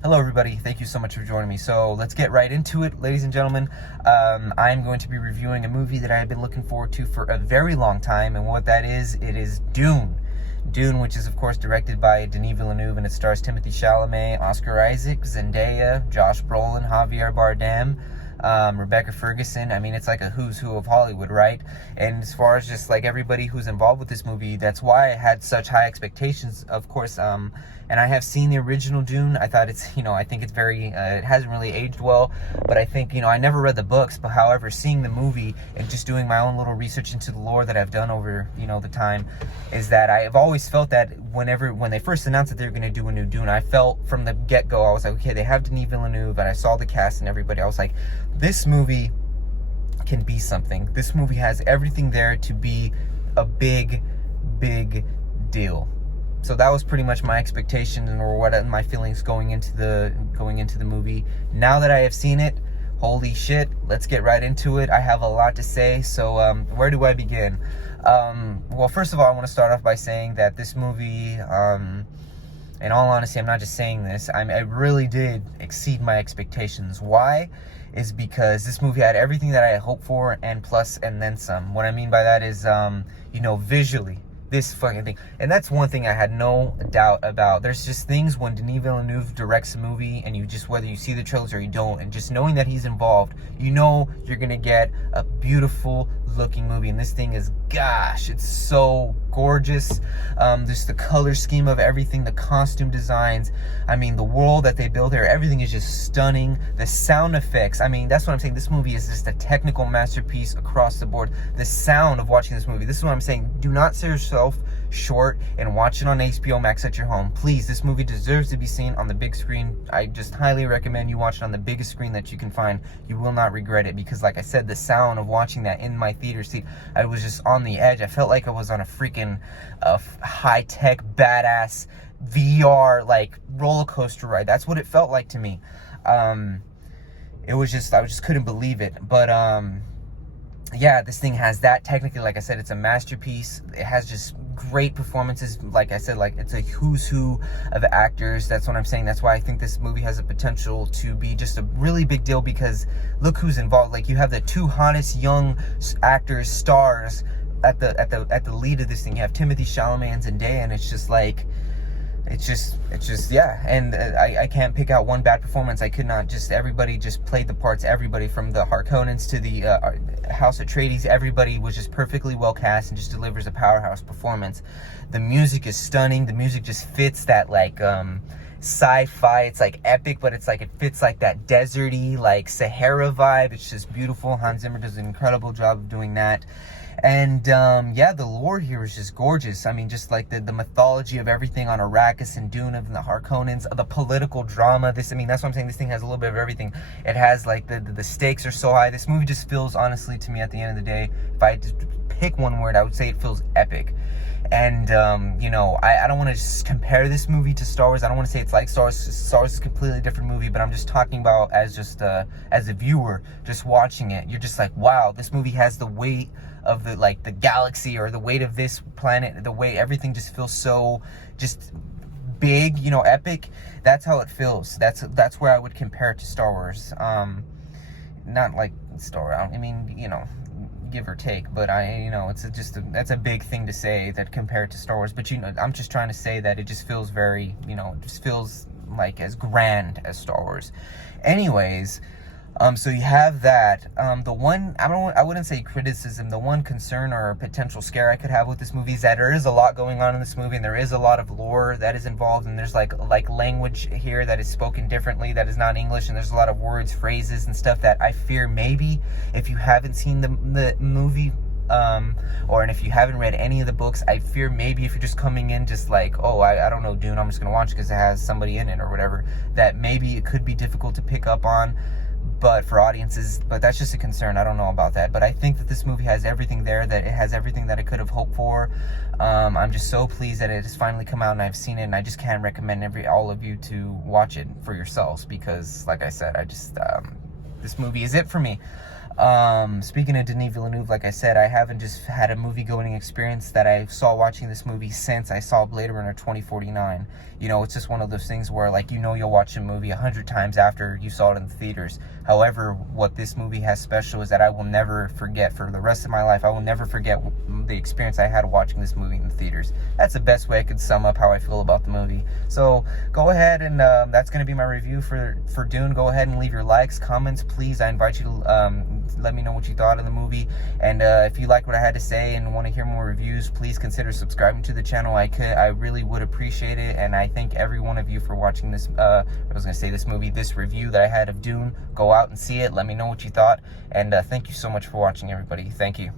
Hello everybody, thank you so much for joining me. So let's get right into it, ladies and gentlemen. I'm going to be reviewing a movie that I've been looking forward to for a very long time, and what that is, it is Dune. Dune, which is of course directed by Denis Villeneuve, and it stars Timothee Chalamet, Oscar Isaac, Zandaya, Josh Brolin, Javier Bardem, Rebecca Ferguson. I mean, it's like a who's who of Hollywood, right? And as far as just like everybody who's involved with this movie, that's why I had such high expectations, of course. And I have seen the original Dune. I thought it's, I think it's very, it hasn't really aged well, but I think, I never read the books, but however, seeing the movie and just doing my own little research into the lore that I've done over, the time, is that I've always felt that when they first announced that they were going to do a new Dune, I felt from the get-go, I was like, okay, they have Denis Villeneuve, and I saw the cast and everybody, I was like, this movie can be something. This movie has everything there to be a big, big deal. So that was pretty much my expectation or what my feelings going into the movie. Now that I have seen it, holy shit, let's get right into it. I have a lot to say, so where do I begin? Well, first of all, I want to start off by saying that this movie, in all honesty, I'm not just saying this, I really did exceed my expectations. Why? Is because this movie had everything that I had hoped for, and plus, and then some. What I mean by that is, visually, this fucking thing. And that's one thing I had no doubt about. There's just things when Denis Villeneuve directs a movie, and you just, whether you see the trailers or you don't, and just knowing that he's involved, you're gonna get a beautiful looking movie. And this thing is, gosh, it's so gorgeous. Just the color scheme of everything, the costume designs, I mean, the world that they build here, everything is just stunning. The sound effects, I mean, that's what I'm saying. This movie is just a technical masterpiece across the board. The sound of watching this movie, this is what I'm saying. Do not sell yourself short and watch it on HBO Max at your home. Please, this movie deserves to be seen on the big screen. I just highly recommend you watch it on the biggest screen that you can find. You will not regret it, because like I said, the sound of watching that in my theater seat, I was just on the edge. I felt like I was on a freaking high-tech, badass VR like roller coaster ride. That's what it felt like to me. It was just, I just couldn't believe it. But yeah, this thing has that. Technically, like I said, it's a masterpiece. It has just great performances. Like I said, like it's a who's who of actors. That's what I'm saying. That's why I think this movie has the potential to be just a really big deal, because look who's involved. Like, you have the two hottest young actors, stars at the lead of this thing. You have Timothee Chalamet and Zandaya, and it's just like, it's just yeah. And I can't pick out one bad performance. I could not. Just everybody just played the parts. Everybody from the Harkonnens to the House Atreides, everybody was just perfectly well cast and just delivers a powerhouse performance. The music is stunning. The music just fits that like sci-fi. It's like epic, but it's like it fits like that deserty, like Sahara vibe. It's just beautiful. Hans Zimmer does an incredible job of doing that. And yeah, the lore here is just gorgeous. I mean, just like the mythology of everything on Arrakis and Dune and the Harkonnens, the political drama. That's what I'm saying. This thing has a little bit of everything. It has like the stakes are so high. This movie just feels, honestly, to me, at the end of the day, if I had to pick one word, I would say it feels epic. And I don't want to just compare this movie to Star Wars. I don't want to say it's like Star Wars. Star Wars is a completely different movie, but I'm just talking about as a viewer just watching it. You're just like, wow, this movie has the weight of the galaxy, or the weight of this planet, the way everything just feels so just big, epic. That's how it feels. That's where I would compare it to Star Wars. Not like Star Wars, I mean, give or take, but that's a big thing to say, that compared to Star Wars. But I'm just trying to say that it just feels very, it just feels like as grand as Star Wars. Anyways, so you have that. The one, I wouldn't say criticism, the one concern or potential scare I could have with this movie is that there is a lot going on in this movie, and there is a lot of lore that is involved, and there's like language here that is spoken differently, that is not English, and there's a lot of words, phrases, and stuff that I fear maybe if you haven't seen the movie, and if you haven't read any of the books, I fear maybe if you're just coming in just like, oh, I don't know Dune, I'm just gonna watch it because it has somebody in it or whatever, that maybe it could be difficult to pick up on. But for audiences, but that's just a concern. I don't know about that. But I think that this movie has everything there, that it has everything that I could have hoped for. I'm just so pleased that it has finally come out and I've seen it, and I just can't recommend all of you to watch it for yourselves, because like I said, this movie is it for me. Speaking of Denis Villeneuve, like I said, I haven't just had a movie-going experience that I saw watching this movie since I saw Blade Runner 2049. You know, it's just one of those things where, like, you know, you'll watch a movie 100 times after you saw it in the theaters. However, what this movie has special is that I will never forget for the rest of my life. I will never forget the experience I had watching this movie in the theaters. That's the best way I could sum up how I feel about the movie. So go ahead and that's going to be my review for Dune. Go ahead and leave your likes, comments, please. I invite you to let me know what you thought of the movie, and if you like what I had to say and want to hear more reviews, please consider subscribing to the channel. I really would appreciate it, and I thank every one of you for watching this this review that I had of Dune. Go out and see it, let me know what you thought, and thank you so much for watching, everybody. Thank you.